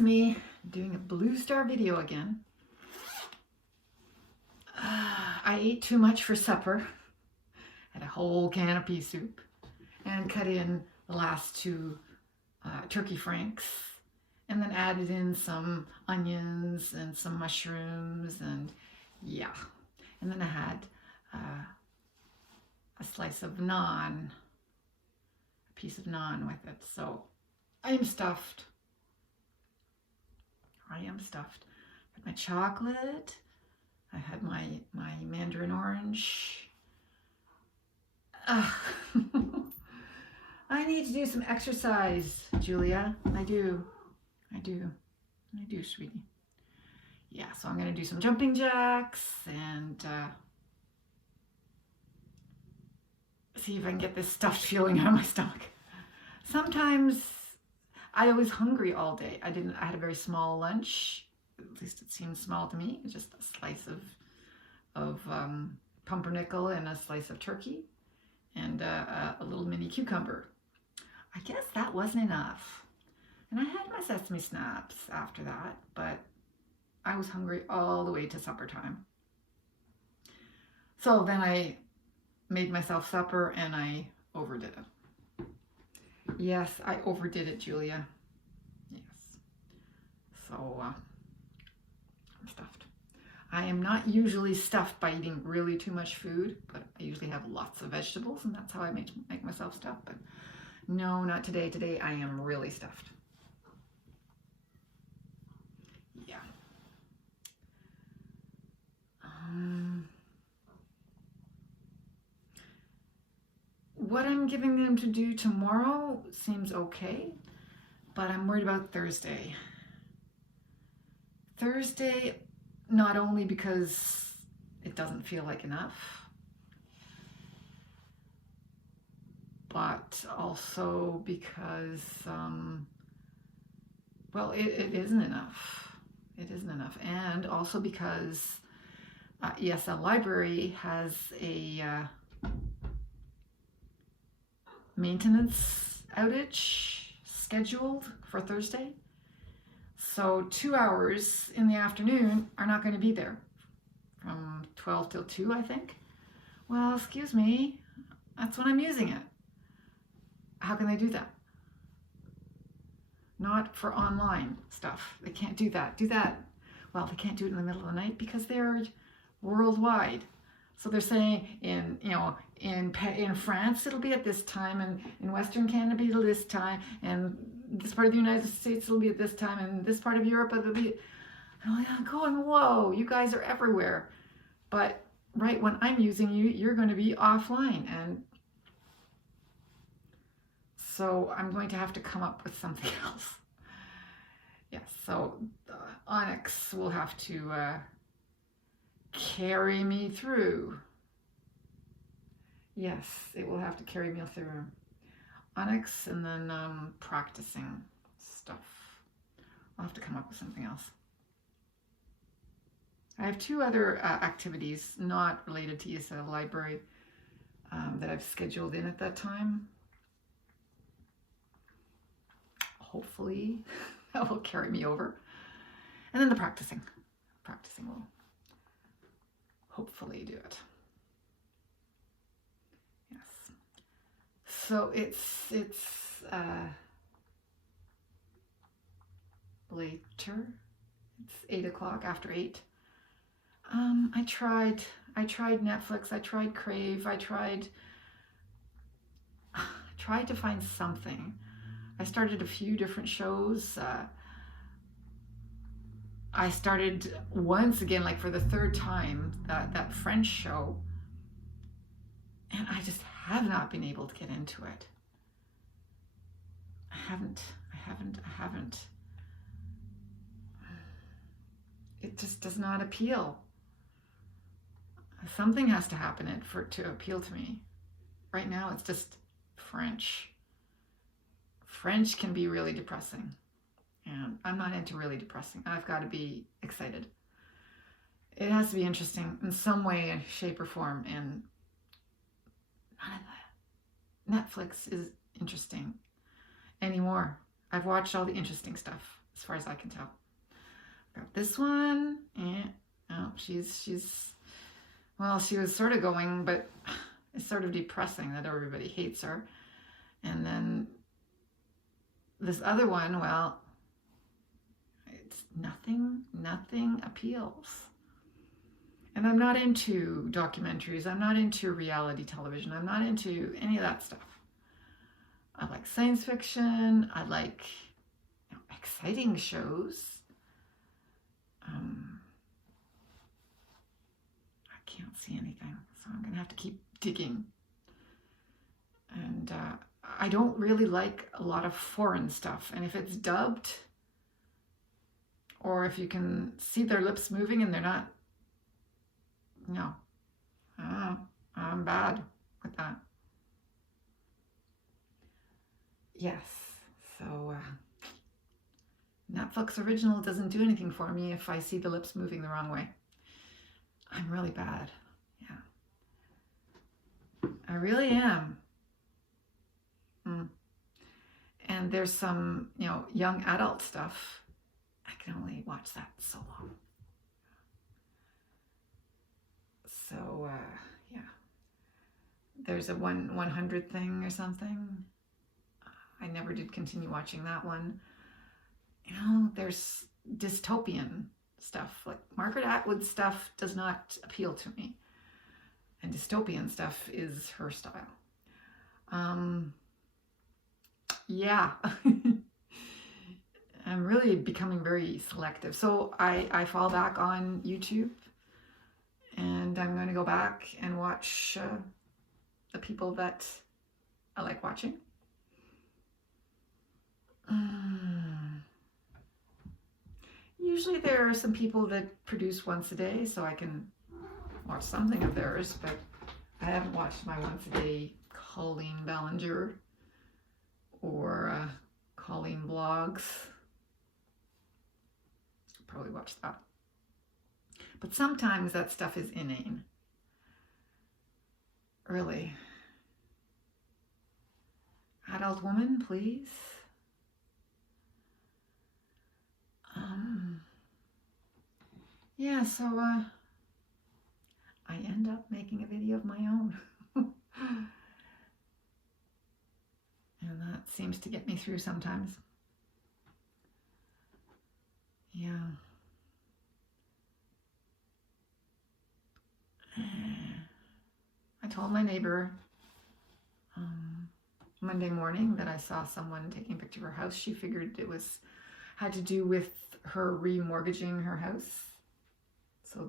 me doing a Blue Star video again. I ate too much for supper. Had a whole can of pea soup and cut in the last two turkey franks and then added in some onions and some mushrooms and yeah. And then I had a slice of naan, a piece of naan with it. So I am stuffed. I am stuffed. I had my chocolate. I had my mandarin orange. I need to do some exercise, Julia. I do, sweetie. Yeah, so I'm going to do some jumping jacks and see if I can get this stuffed feeling out of my stomach. Sometimes I was hungry all day. I had a very small lunch. At least it seemed small to me. Just a slice of pumpernickel and a slice of turkey and a little mini cucumber. I guess that wasn't enough. And I had my sesame snaps after that, but I was hungry all the way to supper time. So then I made myself supper and I overdid it. Yes, I overdid it, Julia. Yes. So I'm stuffed. I am not usually stuffed by eating really too much food, but I usually have lots of vegetables and that's how I make myself stuffed. But no, not today. Today I am really stuffed. Yeah. What I'm giving them to do tomorrow seems okay, but I'm worried about Thursday. Thursday, not only because it doesn't feel like enough, but also because, well, it isn't enough. It isn't enough. And also because ESL Library has a maintenance outage scheduled for Thursday. So 2 hours in the afternoon are not going to be there from 12 till 2, I think. Well, excuse me, that's when I'm using it. How can they do that? Not for online stuff. They can't do that. Well, they can't do it in the middle of the night because they're worldwide. So they're saying in France it'll be at this time, and in Western Canada it'll be at this time, and this part of the United States it'll be at this time, and this part of Europe it'll be. I'm going, whoa, you guys are everywhere. But right when I'm using you, you're going to be offline, and so I'm going to have to come up with something else. Yes, so Onyx will have to carry me through. Yes, it will have to carry me through. Onyx and then practicing stuff. I'll have to come up with something else. I have two other activities not related to ESL Library that I've scheduled in at that time. Hopefully that will carry me over. And then the practicing. Practicing will hopefully do it. Yes. So it's later. It's 8 o'clock, after 8. I tried Netflix. I tried Crave. I tried to find something. I started a few different shows. I started once again, like for the third time, that French show, and I just have not been able to get into it. I haven't. It just does not appeal. Something has to happen for it to appeal to me. Right now, it's just French. French can be really depressing. And I'm not into really depressing. I've got to be excited. It has to be interesting in some way, shape, or form. And none of that. Netflix is interesting anymore. I've watched all the interesting stuff. as far as I can tell. Got this one. Oh, she's well, she was sort of going, but it's sort of depressing that everybody hates her. And then this other one, well, it's nothing appeals. And I'm not into documentaries. I'm not into reality television. I'm not into any of that stuff. I like science fiction. I like exciting shows. I can't see anything, so I'm going to have to keep digging. And I don't really like a lot of foreign stuff. And if it's dubbed, or if you can see their lips moving and they're not, no, I'm bad with that. Yes, so Netflix original doesn't do anything for me if I see the lips moving the wrong way. I'm really bad. Yeah, I really am. And there's some, young adult stuff. I can only watch that so long. So, yeah. There's a 100 thing or something. I never did continue watching that one. There's dystopian stuff. Like Margaret Atwood stuff does not appeal to me. And dystopian stuff is her style. Yeah. I'm really becoming very selective. So I fall back on YouTube, and I'm going to go back and watch the people that I like watching. Usually there are some people that produce once a day, so I can watch something of theirs, but I haven't watched my once a day Colleen Ballinger or Colleen Blogs. Probably watch that. But sometimes that stuff is inane. Really. Adult woman, please. Yeah, so I end up making a video of my own. And that seems to get me through sometimes. Yeah. I told my neighbor Monday morning that I saw someone taking a picture of her house. She figured it had to do with her remortgaging her house. So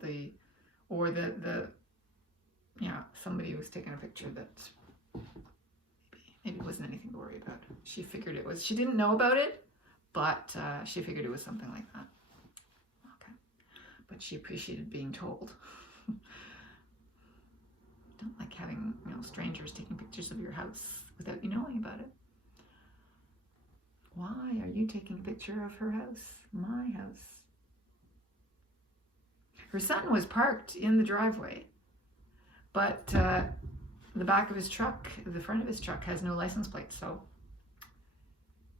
somebody was taking a picture that maybe wasn't anything to worry about. She figured it was. She didn't know about it, but she figured it was something like that. Okay. But she appreciated being told. Don't like having, strangers taking pictures of your house without you knowing about it. Why are you taking a picture of her house? My house. Her son was parked in the driveway, but the back of his truck, the front of his truck has no license plate, so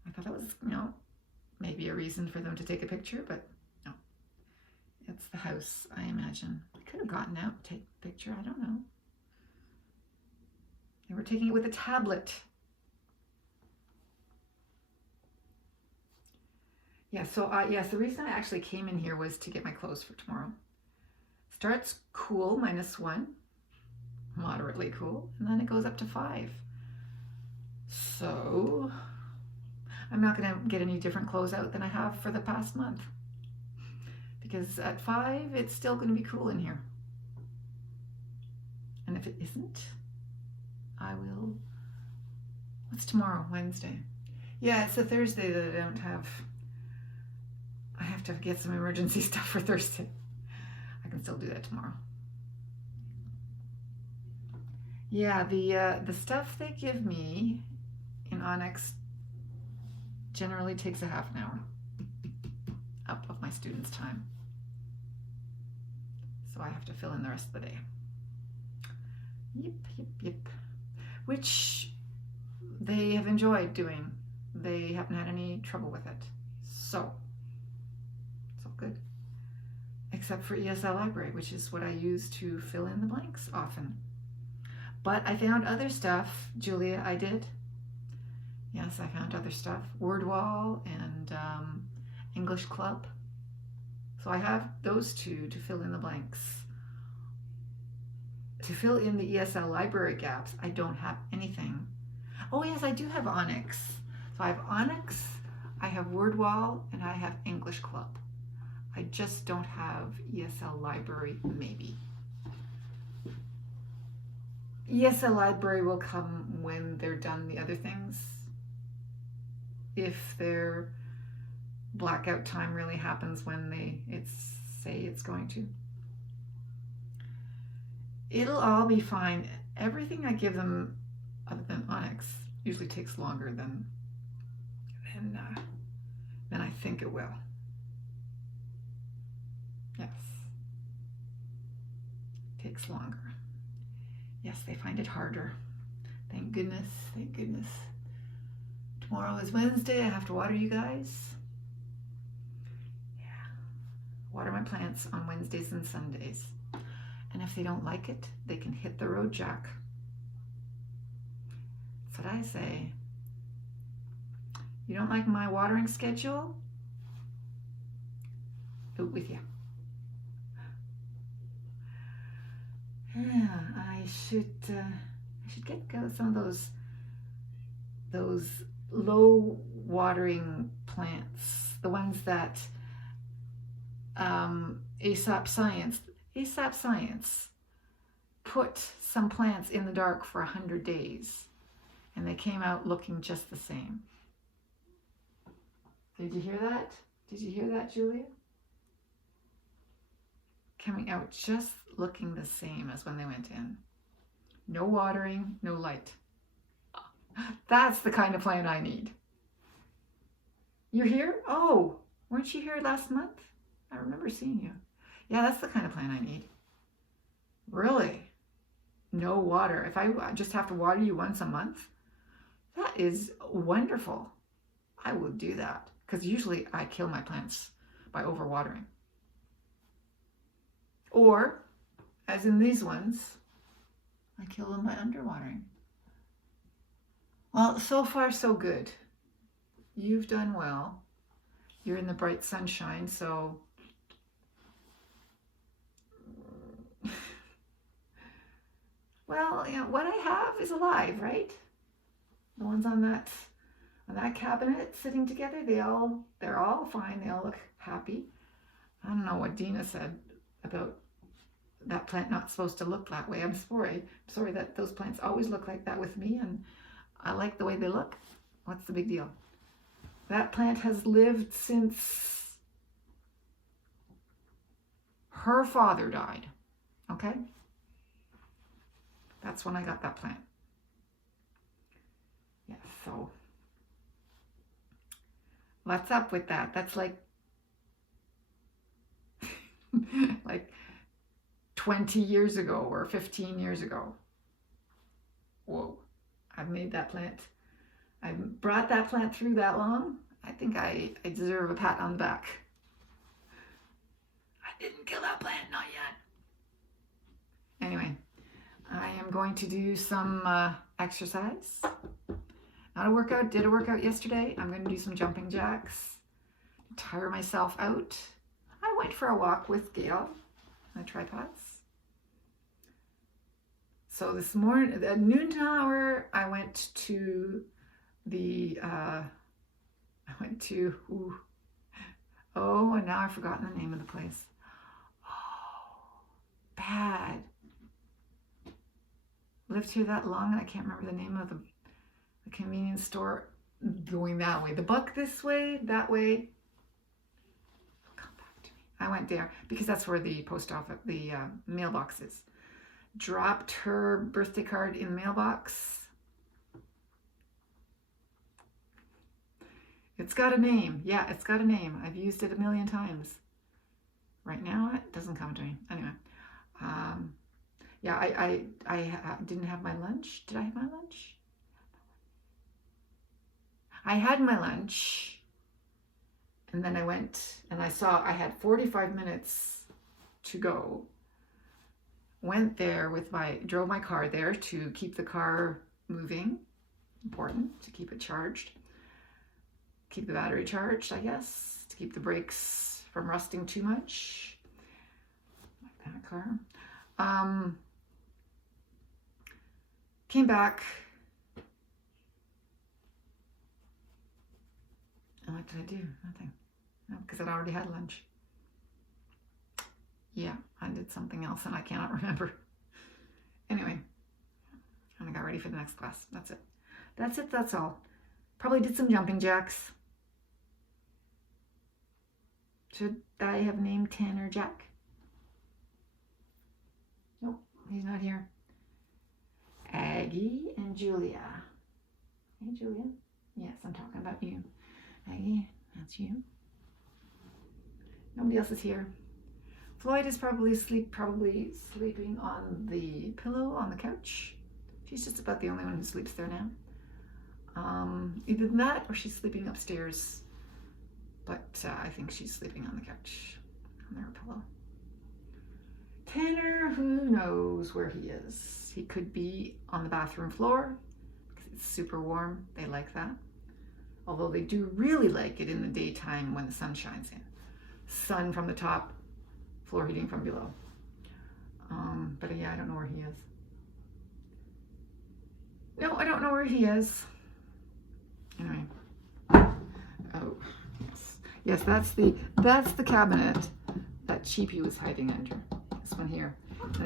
I thought that was, maybe a reason for them to take a picture, but no. It's the house, I imagine. I could have gotten out to take a picture, I don't know. They were taking it with a tablet. Yeah, so the reason I actually came in here was to get my clothes for tomorrow. Starts cool, -1, moderately cool, and then it goes up to 5. So I'm not going to get any different clothes out than I have for the past month, because at 5 it's still going to be cool in here. And if it isn't, I will. What's tomorrow? Wednesday. Yeah, it's a Thursday that I don't have. I have to get some emergency stuff for Thursday. I can still do that tomorrow. Yeah, the stuff they give me in Onyx generally takes a half an hour up of my students' time. So I have to fill in the rest of the day. Yep. Which they have enjoyed doing. They haven't had any trouble with it. So except for ESL Library, which is what I use to fill in the blanks often. But I found other stuff, Julia, I did. Yes, I found other stuff. WordWall and English Club. So I have those two to fill in the blanks. To fill in the ESL Library gaps, I don't have anything. Oh yes, I do have Onyx. So I have Onyx, I have WordWall, and I have English Club. I just don't have ESL Library, maybe. ESL Library will come when they're done the other things. If their blackout time really happens when they say it's going to. It'll all be fine. Everything I give them other than Onyx usually takes longer than I think it will. Yes. Takes longer. Yes, they find it harder. Thank goodness, thank goodness. Tomorrow is Wednesday. I have to water you guys. Yeah. Water my plants on Wednesdays and Sundays. And if they don't like it, they can hit the road jack. That's what I say. You don't like my watering schedule? Out with you. Yeah, I should get some of those low watering plants, the ones that ASAP Science put some plants in the dark for 100 days and they came out looking just the same. Did you hear that? Did you hear that, Julia? Coming out just looking the same as when they went in. No watering, no light. That's the kind of plant I need. You're here? Oh, weren't you here last month? I remember seeing you. Yeah, that's the kind of plant I need. Really? No water. If I just have to water you once a month, that is wonderful. I will do that because usually I kill my plants by overwatering. Or, as in these ones, I kill them by underwatering. Well, so far so good. You've done well. You're in the bright sunshine, so well, you know, what I have is alive, right? The ones on that cabinet sitting together, they're all fine. They all look happy. I don't know what Dina said about that plant not supposed to look that way. I'm sorry that those plants always look like that with me, and I like the way they look. What's the big deal? That plant has lived since her father died. Okay? That's when I got that plant. Yeah, so what's up with that? That's like 20 years ago or 15 years ago. Whoa, I've made that plant. I brought that plant through that long. I think I deserve a pat on the back. I didn't kill that plant, not yet. Anyway, I am going to do some exercise. Not a workout, did a workout yesterday. I'm going to do some jumping jacks, tire myself out. I went for a walk with Gail on the tripods. So this morning, at noon hour, I went to oh, and now I've forgotten the name of the place. Oh, bad. Lived here that long and I can't remember the name of the convenience store going that way. The Buck this way, that way. It'll come back to me. I went there because that's where the post office, the mailbox is. Dropped her birthday card in the mailbox. It's got a name. Yeah, it's got a name. I've used it a million times. Right now, it doesn't come to me. Anyway, yeah, I didn't have my lunch. Did I have my lunch? I had my lunch, and then I went and I saw I had 45 minutes to go. Went there with drove my car there to keep the car moving. Important to keep it charged. Keep the battery charged, I guess. To keep the brakes from rusting too much. Like that car. Came back. And what did I do? Nothing. No, because I'd already had lunch. Yeah, I did something else and I cannot remember. Anyway, and I got ready for the next class. That's it. That's it, that's all. Probably did some jumping jacks. Should I have named Tanner Jack? Nope, he's not here. Aggie and Julia. Hey, Julia. Yes, I'm talking about you. Aggie, that's you. Nobody else is here. Floyd is probably sleeping on the pillow on the couch. She's just about the only one who sleeps there now. Either that or she's sleeping upstairs. But I think she's sleeping on the couch on her pillow. Tanner, who knows where he is? He could be on the bathroom floor because it's super warm. They like that. Although they do really like it in the daytime when the sun shines in. Sun from the top, floor heating from below. But yeah, I don't know where he is. No, I don't know where he is. Anyway. Oh, yes. Yes, that's the cabinet that Cheapy was hiding under. This one here. And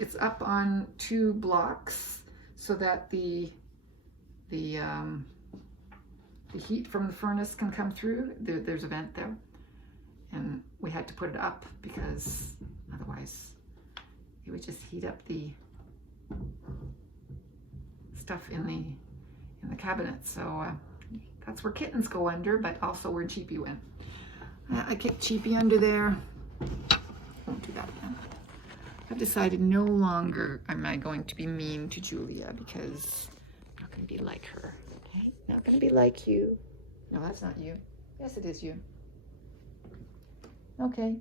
it's up on 2 blocks so that the heat from the furnace can come through. There's a vent there. And we had to put it up because otherwise it would just heat up the stuff in the cabinet. So that's where kittens go under, but also where Cheapy went. I kicked Cheapy under there. Won't do that again. I've decided no longer am I going to be mean to Julia because I'm not going to be like her. Okay? Not going to be like you. No, that's not you. Yes, it is you. Okay.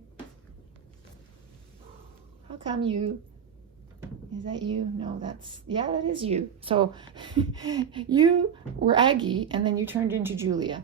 How come you? Is that you? No, yeah, that is you. So you were Aggie and then you turned into Julia.